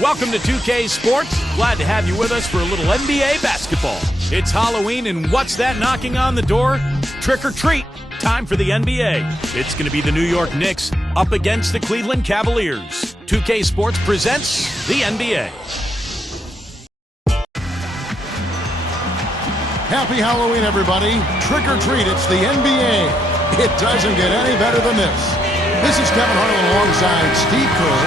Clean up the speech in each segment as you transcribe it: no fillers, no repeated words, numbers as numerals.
Welcome to 2K Sports. Glad to have you with us for a little NBA basketball. It's Halloween, and what's that knocking on the door? Trick or treat. Time for the NBA. It's going to be the New York Knicks up against the Cleveland Cavaliers. 2K Sports presents the NBA. Happy Halloween, everybody. Trick or treat, it's the NBA. It doesn't get any better than this. This is Kevin Harlan alongside Steve Kerr,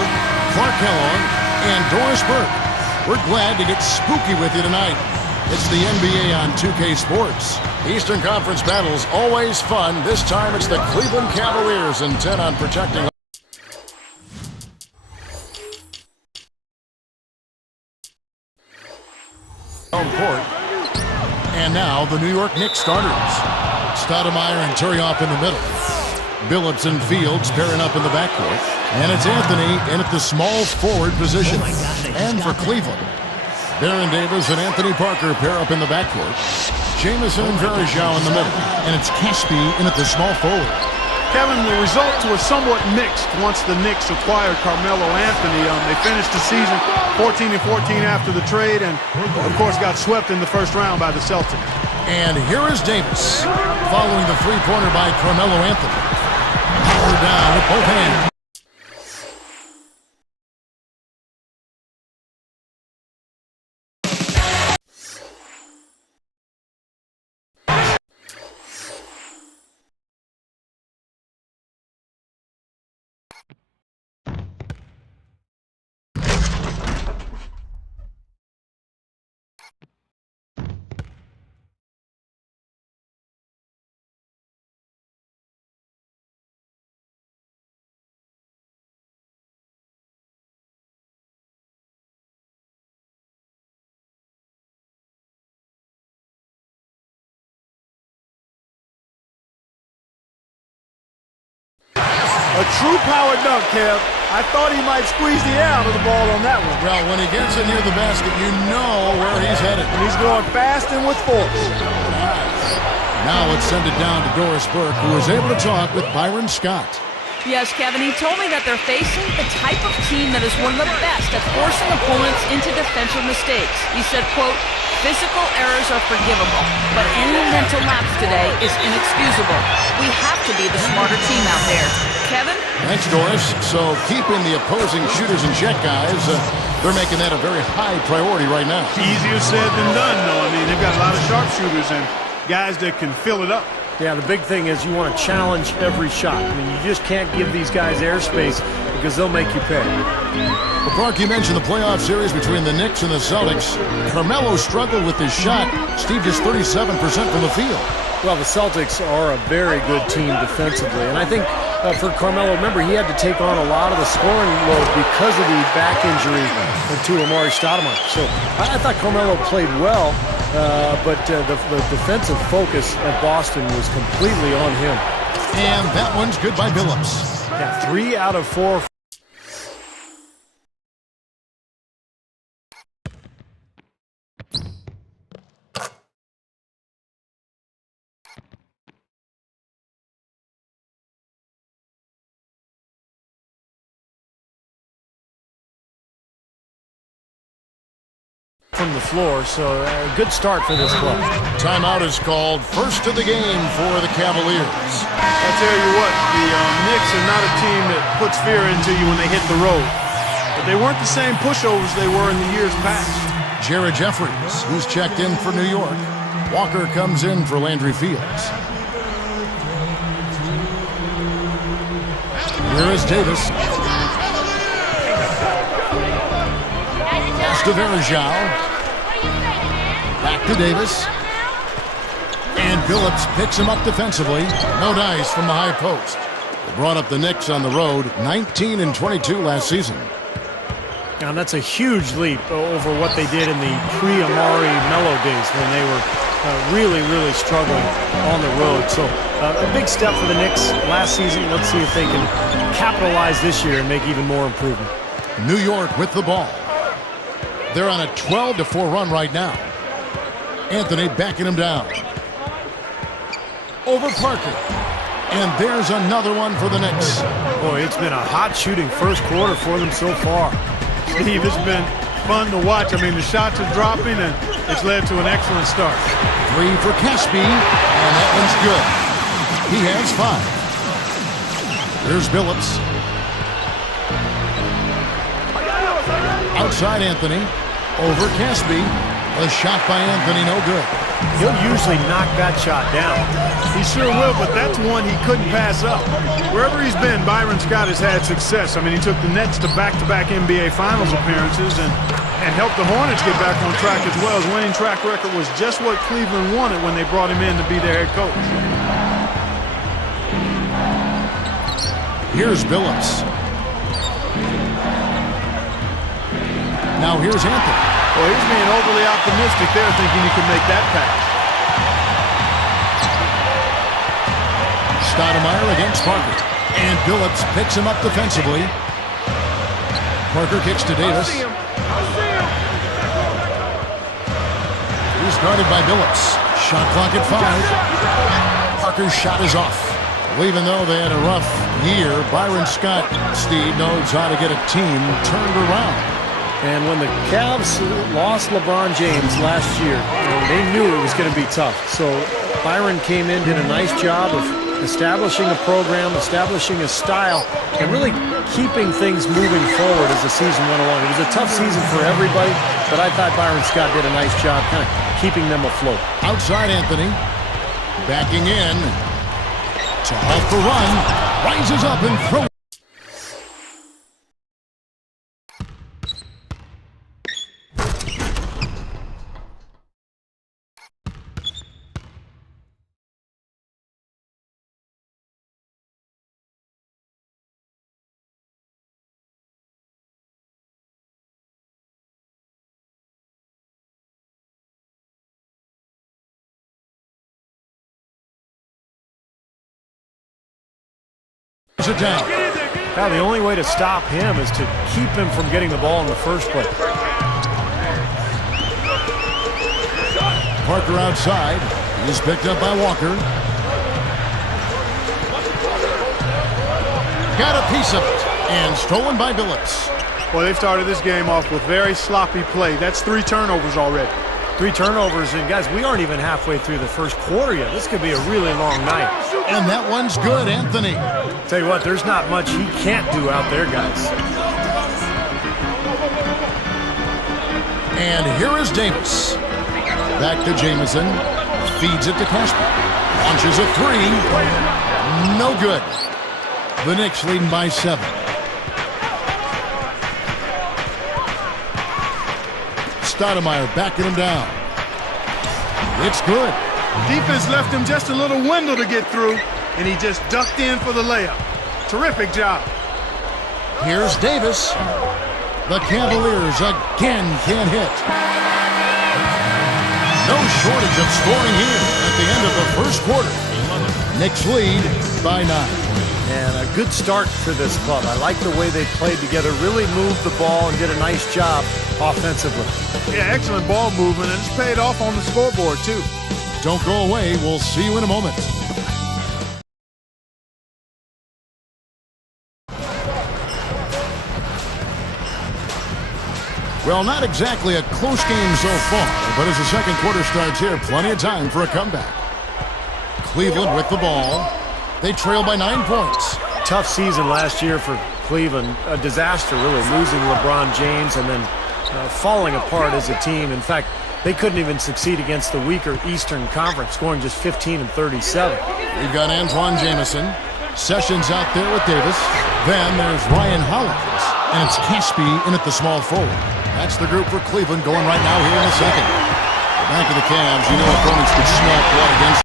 Clark Kellogg, and Doris Burke. We're glad to get spooky with you tonight. It's the NBA on 2K Sports. Eastern Conference battles always fun. This time it's the Cleveland Cavaliers intent on protecting home court. And now the New York Knicks starters. Stoudemire and Turioff in the middle. Billups and Fields pairing up in the backcourt. And it's Anthony in at the small forward position. And for Cleveland, Baron Davis and Anthony Parker pair up in the backcourt. Jamison and Verjao in the middle. And it's Caspi in at the small forward. Kevin, the results were somewhat mixed once the Knicks acquired Carmelo Anthony. They finished the season 14-14 after the trade and, of course, got swept in the first round by the Celtics. And here is Davis, following the three-pointer by Carmelo Anthony. Powered down with both hands. A true power dunk, Kev. I thought he might squeeze the air out of the ball on that one. Well, when he gets it near the basket, you know where he's headed. And he's going fast and with force. Now let's send it down to Doris Burke, who was able to talk with Byron Scott. Yes, Kevin, he told me that they're facing the type of team that is one of the best at forcing opponents into defensive mistakes. He said, quote, physical errors are forgivable, but any mental lapse today is inexcusable. We have to be the smarter team out there. Kevin? Thanks, Doris. So keeping the opposing shooters in check, guys, they're making that a very high priority right now. Easier said than done, though. I mean, they've got a lot of sharpshooters and guys that can fill it up. Yeah, the big thing is you want to challenge every shot. I mean, you just can't give these guys airspace because they'll make you pay. Well, Clark, you mentioned the playoff series between the Knicks and the Celtics. Carmelo struggled with his shot. Steve, just 37% from the field. Well, the Celtics are a very good team defensively. And I think for Carmelo, remember, he had to take on a lot of the scoring load because of the back injury to Amari Stoudemire. So I thought Carmelo played well. But the defensive focus of Boston was completely on him. And that one's good by Billups. Yeah, 3 out of 4. From the floor, so a good start for this club. Timeout is called. First of the game for the Cavaliers. I tell you what, the Knicks are not a team that puts fear into you when they hit the road. But they weren't the same pushovers they were in the years past. Jared Jeffries, who's checked in for New York. Walker comes in for Landry Fields. Here is Davis. Pass to Verjao. Back to Davis. And Billups picks him up defensively. No dice from the high post. They brought up the Knicks on the road, 19-22 last season. Now, that's a huge leap over what they did in the pre-Amari Melo days when they were really, really struggling on the road. So a big step for the Knicks last season. Let's see if they can capitalize this year and make even more improvement. New York with the ball. They're on a 12-4 run right now. Anthony backing him down. Over Parker. And there's another one for the Knicks. Boy, it's been a hot shooting first quarter for them so far. Steve, it's been fun to watch. I mean, the shots are dropping, and it's led to an excellent start. 3 for Caspi, and that one's good. He has 5. Here's Billups. Outside Anthony. Over Caspi. A shot by Anthony, no good. He'll usually knock that shot down. He sure will, but that's one he couldn't pass up. Wherever he's been, Byron Scott has had success. I mean, he took the Nets to back-to-back NBA Finals appearances and helped the Hornets get back on track as well. His winning track record was just what Cleveland wanted when they brought him in to be their head coach. Here's Billups. Now here's Anthony. Well, he's being overly optimistic there, thinking he can make that pass. Stoudemire against Parker. And Billups picks him up defensively. Parker kicks to Davis. He's guarded by Billups. Shot clock at 5. Parker's shot is off. Well, even though they had a rough year, Byron Scott, Steve, knows how to get a team turned around. And when the Cavs lost LeBron James last year, they knew it was going to be tough. So Byron came in, did a nice job of establishing a program, establishing a style, and really keeping things moving forward as the season went along. It was a tough season for everybody, but I thought Byron Scott did a nice job kind of keeping them afloat. Outside Anthony. Backing in. To off the run. Rises up and throws. It down. Now, the only way to stop him is to keep him from getting the ball in the first place. Parker outside. He's picked up by Walker. Got a piece of it. And stolen by Billups. Well, they've started this game off with very sloppy play. That's 3 turnovers already. 3 turnovers, and guys, we aren't even halfway through the first quarter yet. This could be a really long night. And that one's good, Anthony. Tell you what, there's not much he can't do out there, guys. And here is Davis. Back to Jamison. Feeds it to Casper. Launches a 3. No good. The Knicks leading by 7. Stoudemire backing him down. It's good. Defense left him just a little window to get through, and he just ducked in for the layup. Terrific job. Here's Davis. The Cavaliers again can't hit. No shortage of scoring here at the end of the first quarter. Knicks lead by 9. And a good start for this club. I like the way they played together, really moved the ball and did a nice job offensively. Yeah, excellent ball movement, and it's paid off on the scoreboard, too. Don't go away. We'll see you in a moment. Well, not exactly a close game so far, but as the second quarter starts here, plenty of time for a comeback. Cleveland with the ball. They trail by 9 points. Tough season last year for Cleveland. A disaster, really, losing LeBron James and then falling apart as a team. In fact, they couldn't even succeed against the weaker Eastern Conference, scoring just 15 and 37. We've got Antoine Jamison. Sessions out there with Davis. Then there's Ryan Hollins. And it's Caspi in at the small forward. That's the group for Cleveland going right now here in the second. Back of the Cavs, you know opponents could smell blood against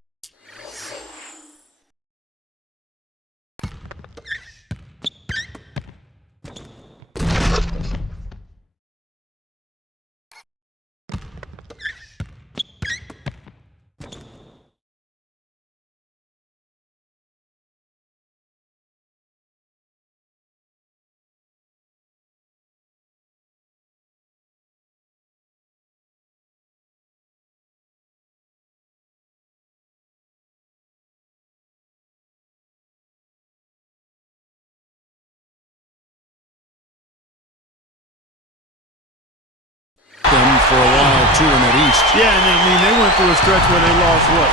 for a while, too, in that East. Yeah, and I mean, they went through a stretch where they lost, what,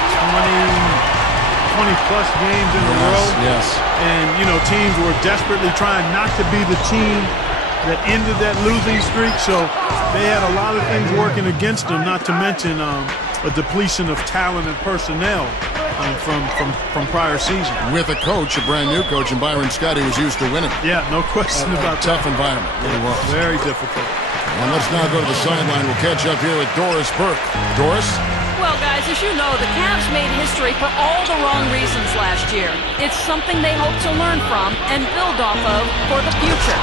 20-plus games in a row? Yes. And, you know, teams were desperately trying not to be the team that ended that losing streak, so they had a lot of things working against them, not to mention a depletion of talent and personnel from prior season. With a coach, a brand-new coach, and Byron Scott, who was used to winning. Yeah, no question about that. Tough environment, really was. Very difficult. And let's now go to the sideline. We'll catch up here with Doris Burke. Doris? Well, guys, as you know, the Cavs made history for all the wrong reasons last year. It's something they hope to learn from and build off of for the future.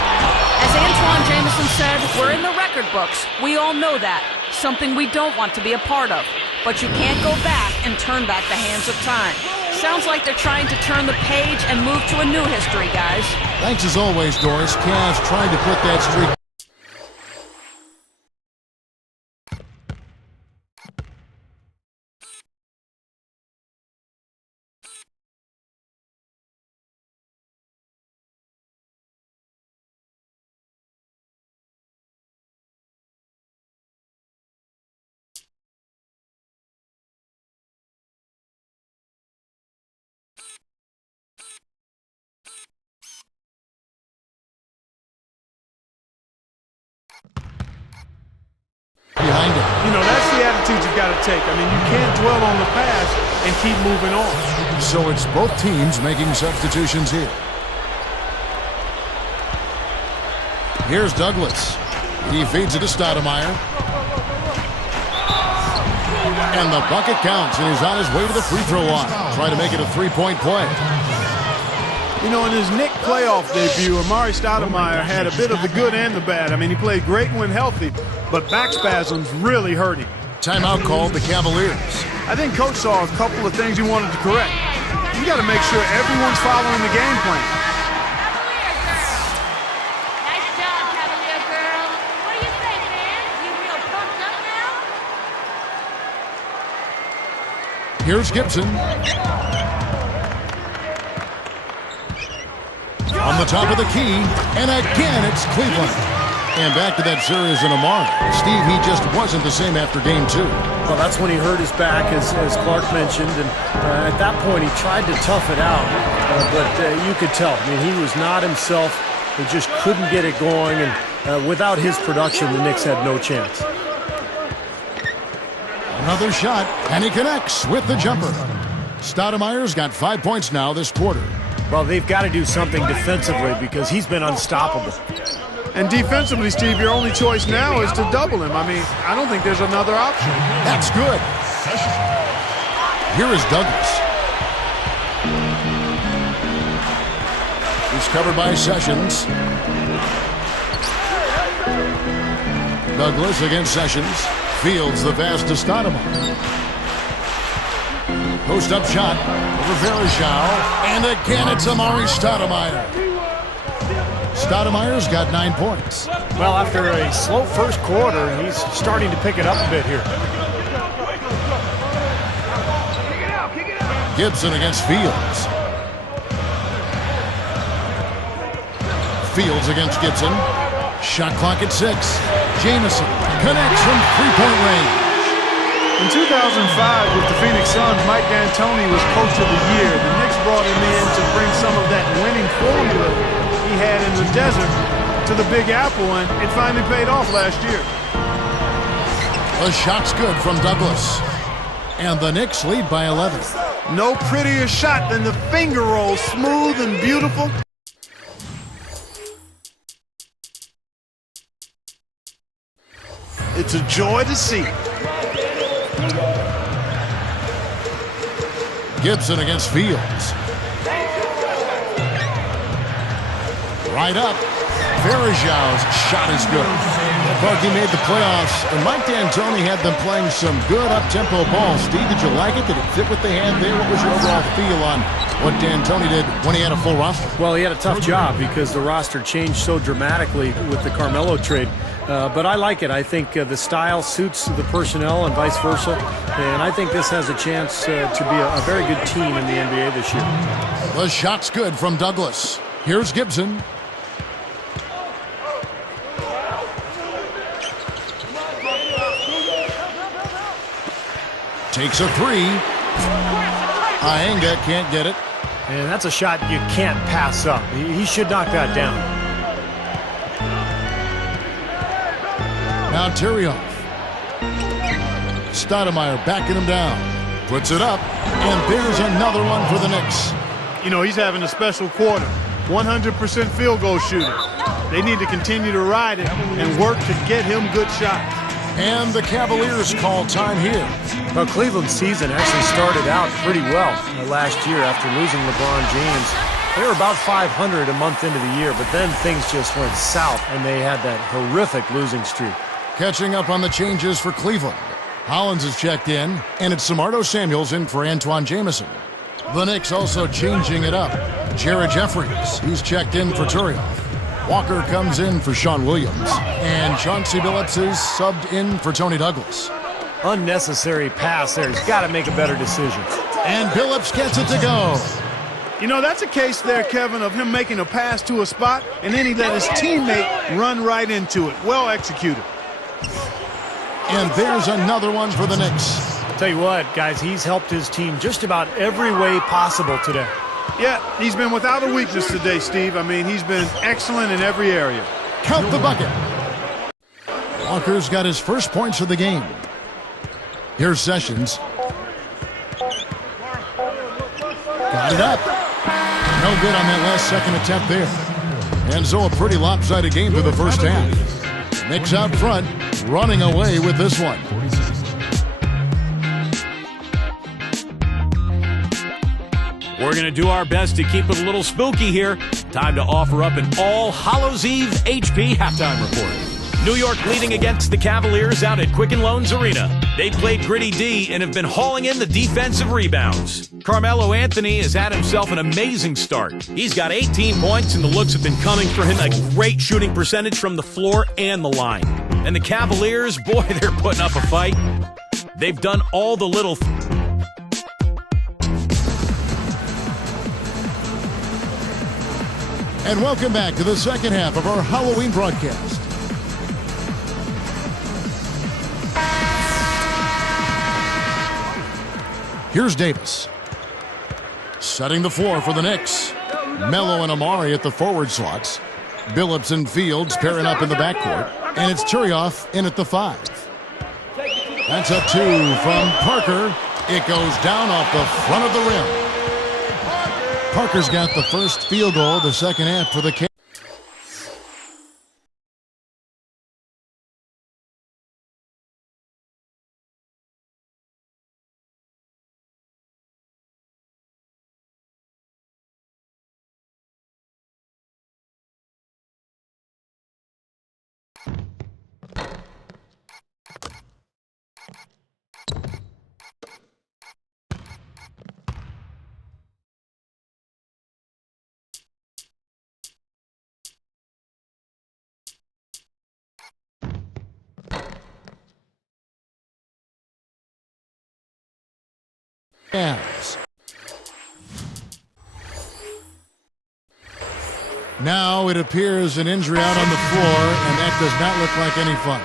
As Antoine Jameson said, we're in the record books. We all know that. Something we don't want to be a part of. But you can't go back and turn back the hands of time. Sounds like they're trying to turn the page and move to a new history, guys. Thanks as always, Doris. Cavs trying to put that streak. Behind it. You know, that's the attitude you've got to take. I mean, you can't dwell on the past and keep moving on. So it's both teams making substitutions here. Here's Douglas. He feeds it to Stoudemire. And the bucket counts, and he's on his way to the free throw line. Trying to make it a three-point play. You know, in his Knicks playoff debut, Amari Stoudemire had a bit of the good and the bad. I mean, he played great when healthy, but back spasms really hurt him. Timeout called the Cavaliers. I think Coach saw a couple of things he wanted to correct. You got to make sure everyone's following the game plan. Nice job, Cavalier girl. What do you think, man? You real pumped up now? Here's Gibson. On the top of the key, and again it's Cleveland. And back to that series in Amari. Steve, he just wasn't the same after game 2. Well, that's when he hurt his back, as Clark mentioned, and at that point he tried to tough it out, but you could tell. I mean, he was not himself. He just couldn't get it going, and without his production, the Knicks had no chance. Another shot, and he connects with the jumper. Stoudemire's got 5 points now this quarter. Well, they've got to do something defensively because he's been unstoppable. And defensively, Steve, your only choice now is to double him. I mean, I don't think there's another option. That's good. Here is Douglas. He's covered by Sessions. Douglas against Sessions. Fields the pass to Stoudemire. Post-up shot over Verajao. And again, it's Amari Stoudemire. Stoudemire's got 9 points. Well, after a slow first quarter, he's starting to pick it up a bit here. Gibson against Fields. Fields against Gibson. Shot clock at 6. Jameson connects from three-point range. In 2005, with the Phoenix Suns, Mike D'Antoni was Coach of the Year. The Knicks brought him in to bring some of that winning formula he had in the desert to the Big Apple, and it finally paid off last year. The shot's good from Douglas. And the Knicks lead by 11. No prettier shot than the finger roll, smooth and beautiful. It's a joy to see. Gibson against Fields. Right up. Verajao's shot is good. Clarkie made the playoffs, and Mike D'Antoni had them playing some good up-tempo ball. Steve, did you like it? Did it fit what they had there? What was your overall feel on what D'Antoni did when he had a full roster? Well, he had a tough job because the roster changed so dramatically with the Carmelo trade. But I like it. I think the style suits the personnel and vice versa. And I think this has a chance to be a very good team in the NBA this year. The shot's good from Douglas. Here's Gibson. Takes a three. Ienga can't get it. And that's a shot you can't pass up. He should knock that down. Now Tyrioff. Stoudemire backing him down. Puts it up. And there's another one for the Knicks. You know, he's having a special quarter. 100% field goal shooter. They need to continue to ride it and work to get him good shots. And the Cavaliers call time here. Well, Cleveland's season actually started out pretty well last year after losing LeBron James. They were about 500 a month into the year, but then things just went south, and they had that horrific losing streak. Catching up on the changes for Cleveland. Hollins is checked in, and it's Samardo Samuels in for Antoine Jamison. The Knicks also changing it up. Jared Jeffries, he's checked in for Tyrioff. Walker comes in for Sean Williams. And Chauncey Billups is subbed in for Tony Douglas. Unnecessary pass there. He's got to make a better decision. And Billups gets it to go. You know, that's a case there, Kevin, of him making a pass to a spot, and then he let his teammate run right into it. Well executed. And there's another one for the Knicks. Tell you what, guys, he's helped his team just about every way possible today. Yeah, he's been without a weakness today, Steve. I mean, he's been excellent in every area. Count the bucket. Walker's got his first points of the game. Here's Sessions. Got it up. No good on that last second attempt there. And so a pretty lopsided game for the first half. Knicks out front, running away with this one. We're going to do our best to keep it a little spooky here. Time to offer up an All Hallows Eve HP halftime report. New York leading against the Cavaliers out at Quicken Loans Arena. They played gritty D and have been hauling in the defensive rebounds. Carmelo Anthony has had himself an amazing start. He's got 18 points, and the looks have been coming for him. A great shooting percentage from the floor and the line. And the Cavaliers, boy, they're putting up a fight. They've done all the little And welcome back to the second half of our Halloween broadcast. Here's Davis. Setting the floor for the Knicks. Melo and Amari at the forward slots. Billups and Fields pairing up in the backcourt. And it's Tyrioff in at the 5. That's a 2 from Parker. It goes down off the front of the rim. Parker's got the first field goal of the second half for the Cavs. Now it appears an injury out on the floor, and that does not look like any fun.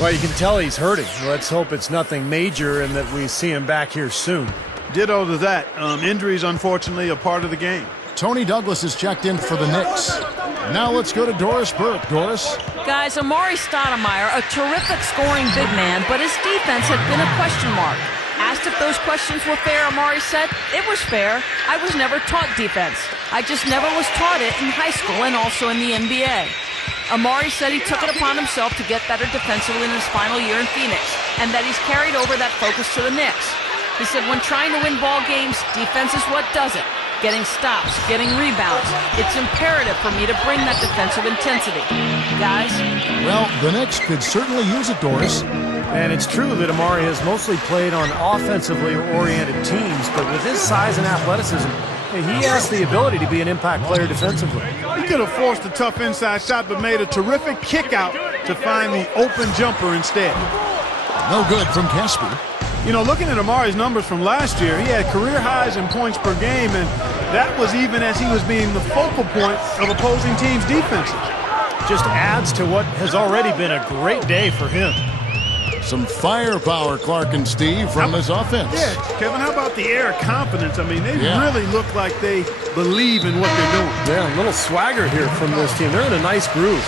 Well, you can tell he's hurting. Let's hope it's nothing major and that we see him back here soon. Ditto to that. Injuries, unfortunately, a part of the game. Tony Douglas is checked in for the Knicks. Now let's go to Doris Burke. Doris? Guys, Amari Stoudemire, a terrific scoring big man, but his defense had been a question mark. Asked if those questions were fair, Amari said, "It was fair. I was never taught defense. I just never was taught it in high school and also in the NBA." Amari said he took it upon himself to get better defensively in his final year in Phoenix, and that he's carried over that focus to the Knicks. He said, when trying to win ball games, defense is what does it. Getting stops, getting rebounds. It's imperative for me to bring that defensive intensity. Guys? Well, the Knicks could certainly use it, Doris. And it's true that Amari has mostly played on offensively oriented teams, but with his size and athleticism, he has the ability to be an impact player defensively. He could have forced a tough inside shot, but made a terrific kick out to find the open jumper instead. No good from Caspi. You know, looking at Amari's numbers from last year, he had career highs in points per game, and that was even as he was being the focal point of opposing teams' defenses. Just adds to what has already been a great day for him. Some firepower, Clark and Steve, from this offense. Yeah, Kevin, how about the air of confidence? I mean, they Yeah. really look like they believe in what they're doing. Yeah, a little swagger here from this team. They're in a nice groove.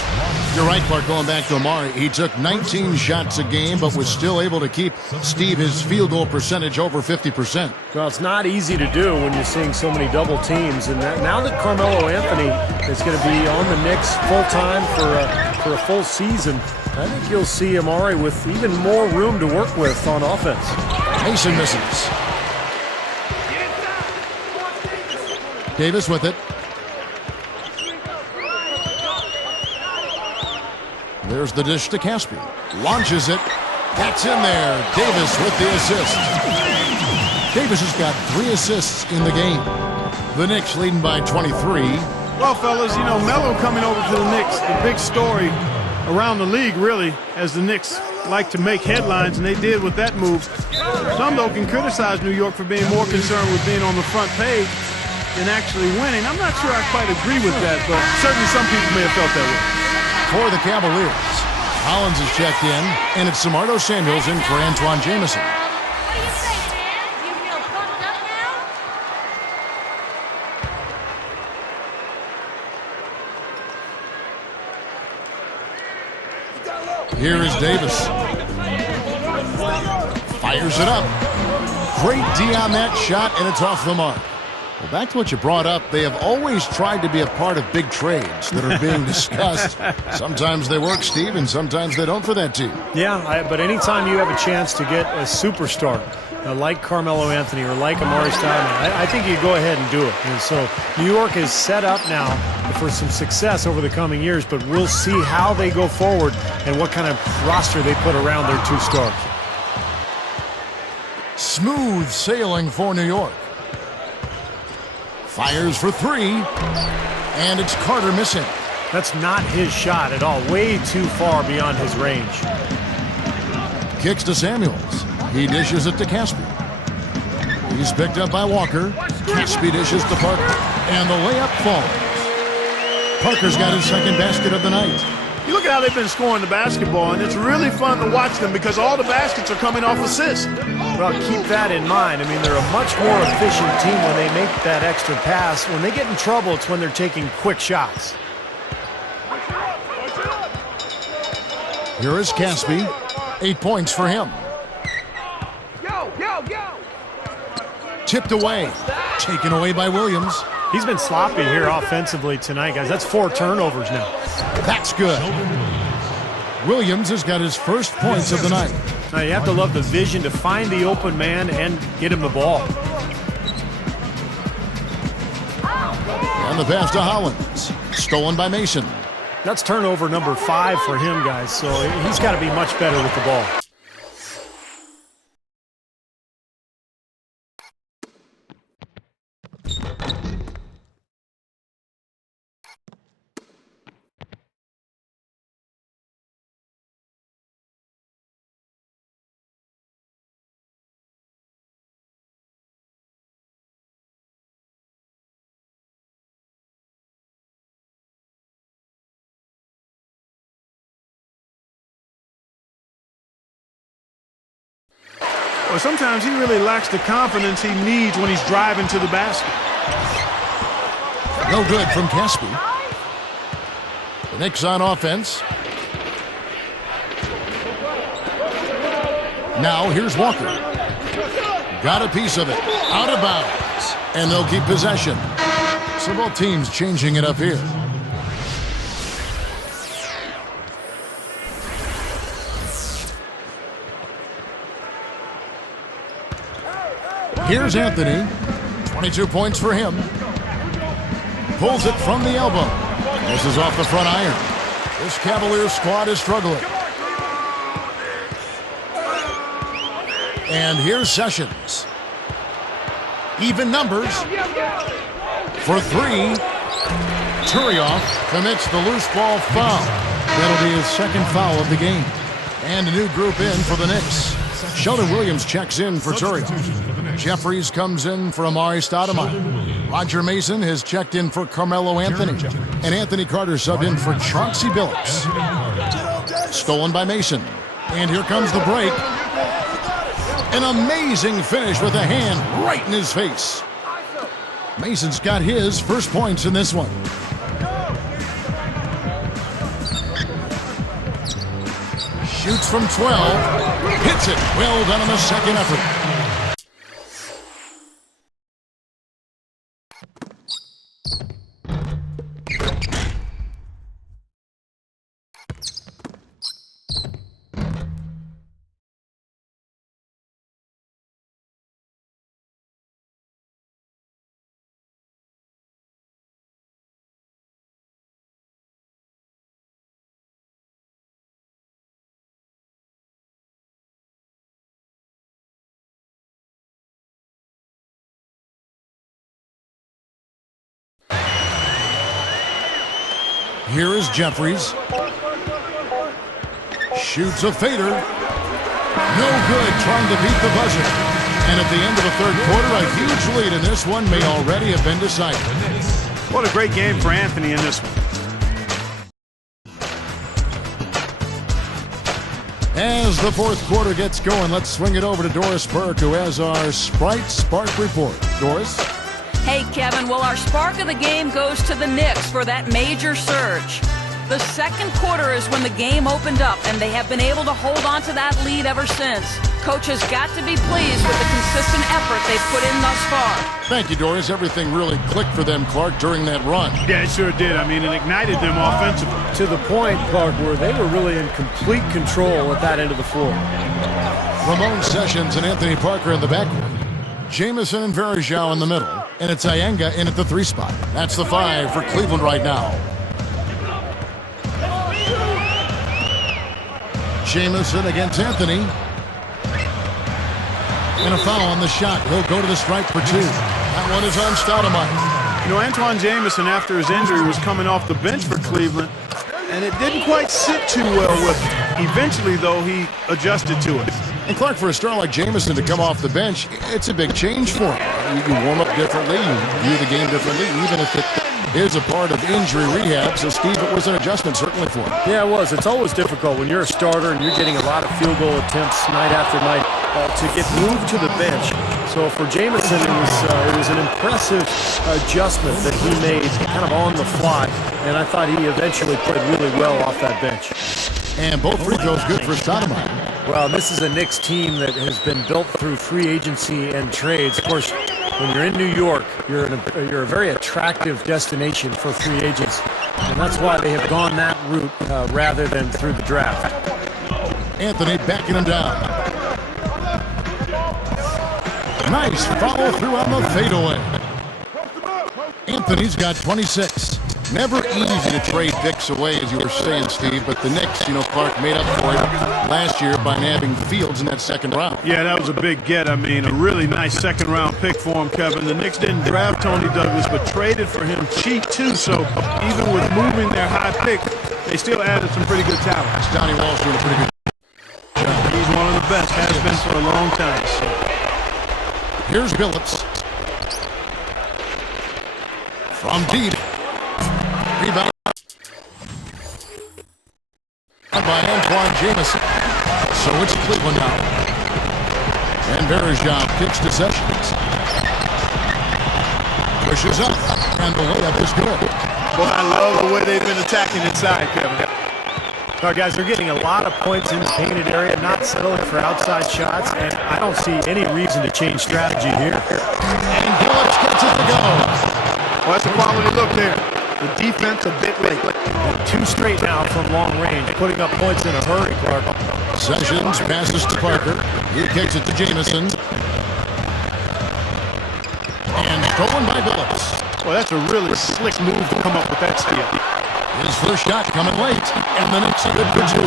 You're right, Clark, going back to Amari. He took 19 shots a game, but was still able to keep Steve his field goal percentage over 50%. Well, it's not easy to do when you're seeing so many double teams. And now that Carmelo Anthony is going to be on the Knicks full-time for a full season, I think you'll see Amari with even more room to work with on offense. Mason misses. Davis with it. There's the dish to Caspi. Launches it. That's in there. Davis with the assist. Davis has got 3 assists in the game. The Knicks leading by 23. Well, fellas, you know, Melo coming over to the Knicks, the big story around the league, really, as the Knicks like to make headlines, and they did with that move. Some, though, can criticize New York for being more concerned with being on the front page than actually winning. I'm not sure I quite agree with that, but certainly some people may have felt that way. For the Cavaliers, Hollins is checked in, and it's Samardo Samuels in for Antoine Jamison. What do you say, man? You feel pumped up now? Here is Davis. Fires it up. Great D on that shot, and it's off the mark. Well, back to what you brought up, they have always tried to be a part of big trades that are being discussed. Sometimes they work, Steve, and sometimes they don't for that team. Yeah, but anytime you have a chance to get a superstar like Carmelo Anthony or like Amari Stoudemire, I think you go ahead and do it. And so New York is set up now for some success over the coming years, but we'll see how they go forward and what kind of roster they put around their 2 stars. Smooth sailing for New York. Fires for 3, and it's Carter missing. That's not his shot at all. Way too far beyond his range. Kicks to Samuels. He dishes it to Caspi. He's picked up by Walker. Caspi dishes to Parker, and the layup falls. Parker's got his second basket of the night. You look at how they've been scoring the basketball, and it's really fun to watch them because all the baskets are coming off assists. Well, keep that in mind. I mean, they're a much more efficient team when they make that extra pass. When they get in trouble, it's when they're taking quick shots. Here is Caspi. 8 points for him. Tipped away. Taken away by Williams. He's been sloppy here offensively tonight, guys. That's 4 turnovers now. That's good. Williams has got his first points of the night. Now, you have to love the vision to find the open man and get him the ball. And the pass to Hollins. Stolen by Mason. That's turnover number 5 for him, guys, so he's got to be much better with the ball. Or sometimes he really lacks the confidence he needs when he's driving to the basket. No good from Caspi. The Knicks on offense. Now here's Walker. Got a piece of it. Out of bounds. And they'll keep possession. So both teams changing it up here. Here's Anthony. 22 points for him. Pulls it from the elbow. This is off the front iron. This Cavaliers squad is struggling. And here's Sessions. Even numbers. For 3. Turioff commits the loose ball foul. That'll be his second foul of the game. And a new group in for the Knicks. Sheldon Williams checks in for Turioff. Jeffries comes in for Amari Stoudemire. Roger Mason has checked in for Carmelo Anthony. And Anthony Carter subbed in for Chauncey Billups. Stolen by Mason. And here comes the break. An amazing finish with a hand right in his face. Mason's got his first points in this one. Shoots from 12. Hits it. Well done on the second effort. Here is Jeffries. Shoots a fader. No good, trying to beat the buzzer. And at the end of the third quarter, a huge lead in this one may already have been decided. What a great game for Anthony in this one. As the fourth quarter gets going, let's swing it over to Doris Burke, who has our Sprite Spark report. Doris? Hey, Kevin, well, our spark of the game goes to the Knicks for that major surge. The second quarter is when the game opened up, and they have been able to hold on to that lead ever since. Coach has got to be pleased with the consistent effort they've put in thus far. Thank you, Doris. Everything really clicked for them, Clark, during that run. Yeah, it sure did. I mean, it ignited them offensively. To the point, Clark, where they were really in complete control at that end of the floor. Ramon Sessions and Anthony Parker in the backcourt. Jamison and Varejao in the middle. And it's Iyenga in at the 3 spot. That's the 5 for Cleveland right now. Jamison against Anthony. And a foul on the shot. He'll go to the stripe for 2. That one is on Stoudemire. You know, Antoine Jamison, after his injury, was coming off the bench for Cleveland, and it didn't quite sit too well with him. Eventually, though, he adjusted to it. And Clark, for a star like Jamison to come off the bench, it's a big change for him. You warm up differently, you view the game differently, even if it is a part of injury rehab. So, Steve, it was an adjustment certainly for him. Yeah, it was. It's always difficult when you're a starter and you're getting a lot of field goal attempts night after night to get moved to the bench. So for Jamison, it was an impressive adjustment that he made kind of on the fly. And I thought he eventually played really well off that bench. And both free throws good for Stoudemire. Well, this is a Knicks team that has been built through free agency and trades. Of course, when you're in New York, you're a very attractive destination for free agents. And that's why they have gone that route rather than through the draft. Anthony backing him down. Nice follow through on the fadeaway. Anthony's got 26. Never easy to trade picks away, as you were saying, Steve, but the Knicks, Clark made up for it last year by nabbing Fields in that second round. Yeah, that was a big get. I mean, a really nice second-round pick for him, Kevin. The Knicks didn't draft Tony Douglas, but traded for him cheap, too. So even with moving their high pick, they still added some pretty good talent. Donnie Walsh doing a pretty good job. He's one of the best, has been for a long time. So. Here's Billups. From deep. Rebound by Antoine Jamison. So it's Cleveland now. And Varejao kicks to Sessions. Pushes up, and the layup is good. Boy, I love the way they've been attacking inside, Kevin. All right, guys, they're getting a lot of points in the painted area, not settling for outside shots, and I don't see any reason to change strategy here. And Billups gets it to go. Well, that's a quality look there. The defense a bit late. 2 straight now from long range, putting up points in a hurry, Clark. Sessions passes to Parker. He kicks it to Jamison. And stolen by Billups. Well, that's a really slick move to come up with that steal. His first shot coming late, and the Knicks good for 2.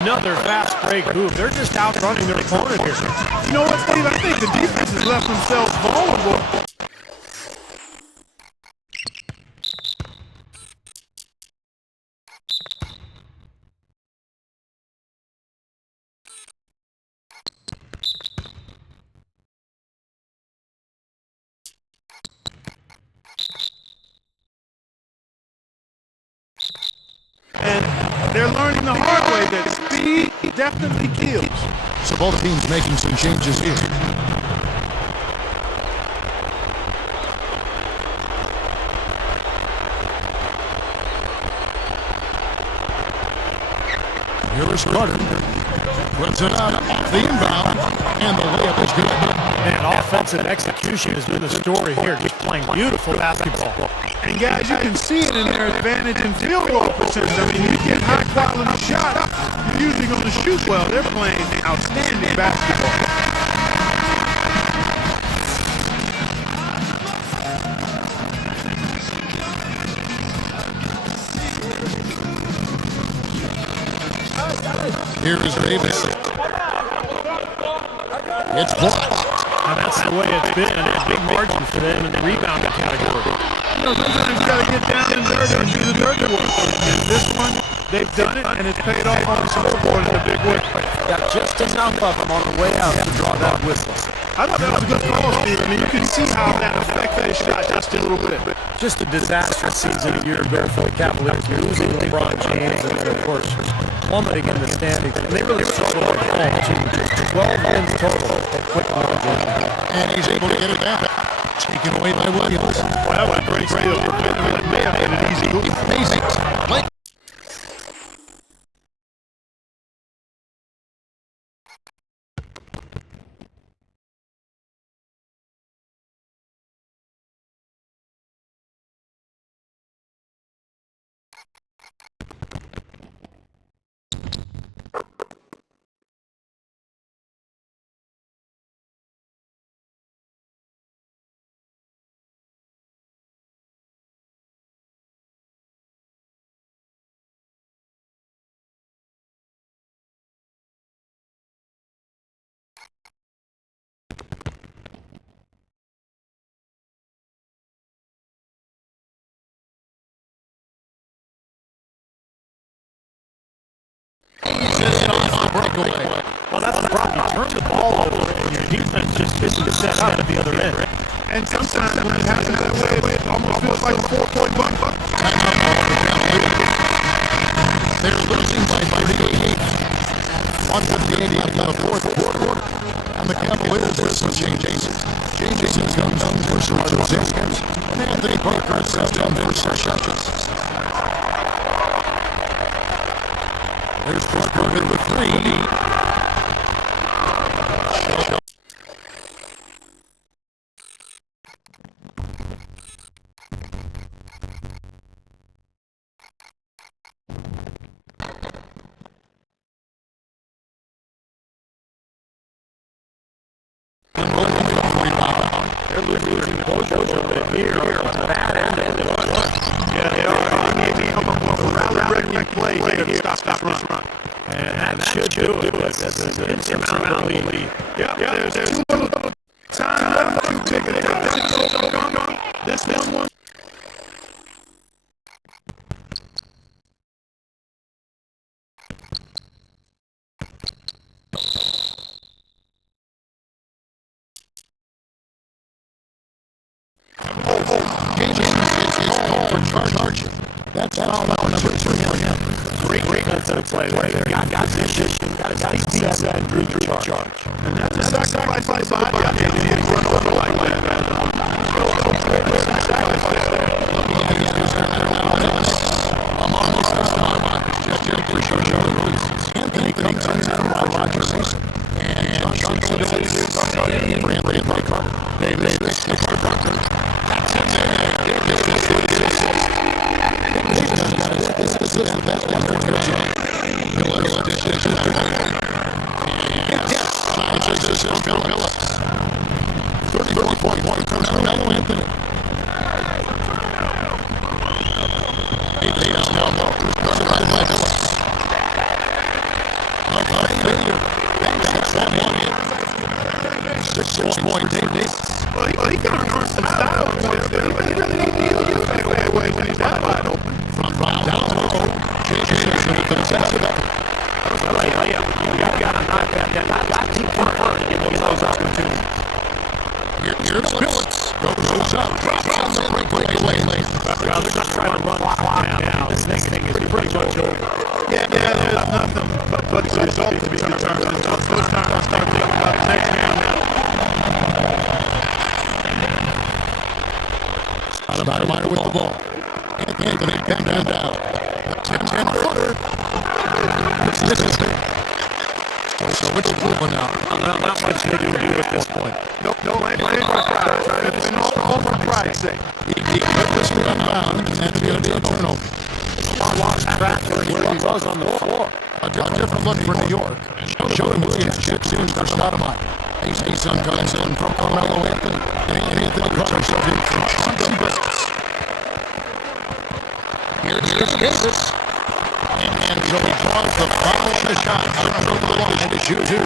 Another fast break move. They're just outrunning their opponent here. You know what, Steve? I think the defense has left themselves vulnerable. And they're learning the hard way that speed speed definitely kills. So both teams making some changes here. Here's Carter. Puts it up off the inbound, and the layup is good. Man, offensive execution has been the story here, just playing beautiful basketball. And guys, you can see it in their advantage in field goal percentage. I mean, you get high quality shots, you're usually going to shoot well. They're playing outstanding basketball. Here is Davis. It's blocked. Now that's the way it's been, a big margin for them in the rebounding category. You know, sometimes you got to get down and dirty and do the dirty work. And this one, they've done it, and it's paid off on the scoreboard in a big way. Got just enough of them on the way out to draw that whistle. I thought that was a good call, Steve. I mean, you can see how that affected his shot just a little bit. Just a disastrous season a year ago for the Cavaliers, losing LeBron James and then, of course, plummeting in the standings. And they really struggled at home, too. Just 12 wins total at quick margin. And he's able to get it back. Taken away by Williams. Well, that was a great steal. It may have been an easy goal. Amazing. Well, that's the problem. You turn the ball over, and your defense just isn't set up at the other end. And sometimes when it happens that way, it almost feels like a 4-point buck. They're losing by 38. 158 after the fourth quarter. And the Cavaliers with some changes. James comes on for Roger Simmons. And Anthony Parker subbed in for Sessions. There's Parker with the three. They're losing Bojo a bit here on the bad end of the run. Yeah, they are. They need to come up with a rally play here to stop this run. And that should do it. That's an insurmountable lead. Yeah, there's a little time left to take it. This one. That's foul number 3. Great defensive play there. Got position, got his nice piece and drew the charge. And that's a sacrifice by somebody. I think he didn't run over like that. Anthony comes in for Rodgers. And Johnson and Brantley by Carter. They made this for Carter. That's it there. This is the best one for Johnson. This is from Phillips. 34-point comes from Carmelo Anthony. He leads now. Guarded by Phillips. That's that one in. 6-point Davis. Well, he can earn some style points, but he really needs to use it away when he's that wide open. From down low. JJ contested it. You got to knock that. Keep working and get those opportunities. Here's Phillips. Goes up. Drops on the breakaway lane. Well, they're just trying to run clock now. This thing is pretty much over. Yeah, there's nothing but track where he was on the floor. A different look for New York. Jordan Williams checks in for Stoudemire. Mason comes in from Carmelo Anthony. And Anthony Carter subject from Chauncey Billups. Here's Davis. And so he draws the foul shot over the line to shoot two.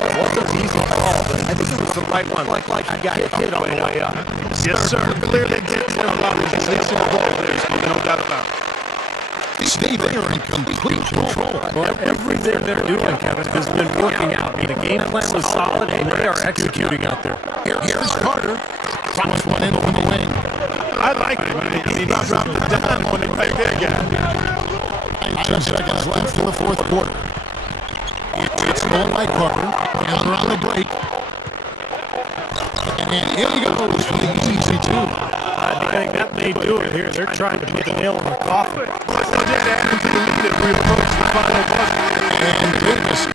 It wasn't an easy call, but I think it was the right one. Like he got hit on the way up. Yes, sir. Clearly gives him a lot of releasing the ball there, Steve. No doubt about it. Steve, they are in complete control. Well, everything they're doing, Kevin, has been working out. The game plan was solid, and they are executing out there. Here's Carter. Throws one in over the wing. I like it. I mean, he dropped the dime on it right there, guy. 10 seconds left in the fourth quarter. It's going by Carter. And around the break. And here he goes for the easy two. I think that may do it here. They're trying to put the nail in the coffin. Let's just add into the lead as we approach the final buzzer. And Davis.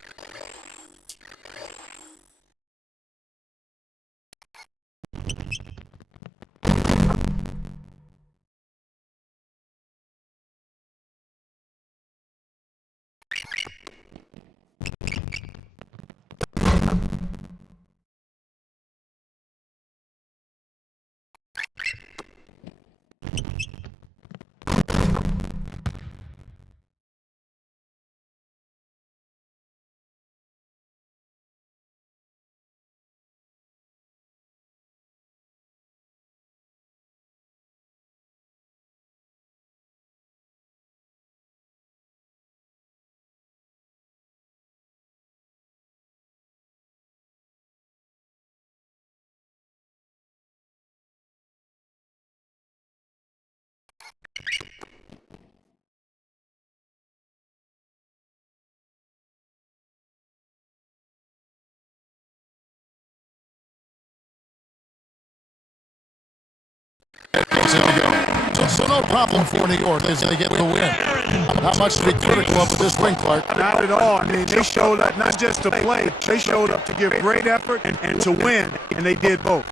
So no problem for New York as they get the win. Not much to be critical of with this win, Clark. Not at all. I mean, they showed up not just to play, they showed up to give great effort and to win, and they did both.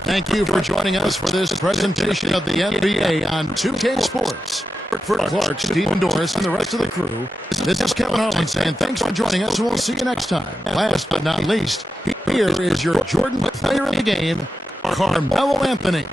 Thank you for joining us for this presentation of the NBA on 2K Sports. For Clark, Stephen Doris, and the rest of the crew, this is Kevin Harlan saying thanks for joining us, and we'll see you next time. Last but not least, here is your Jordan player of the game, Carmelo Anthony.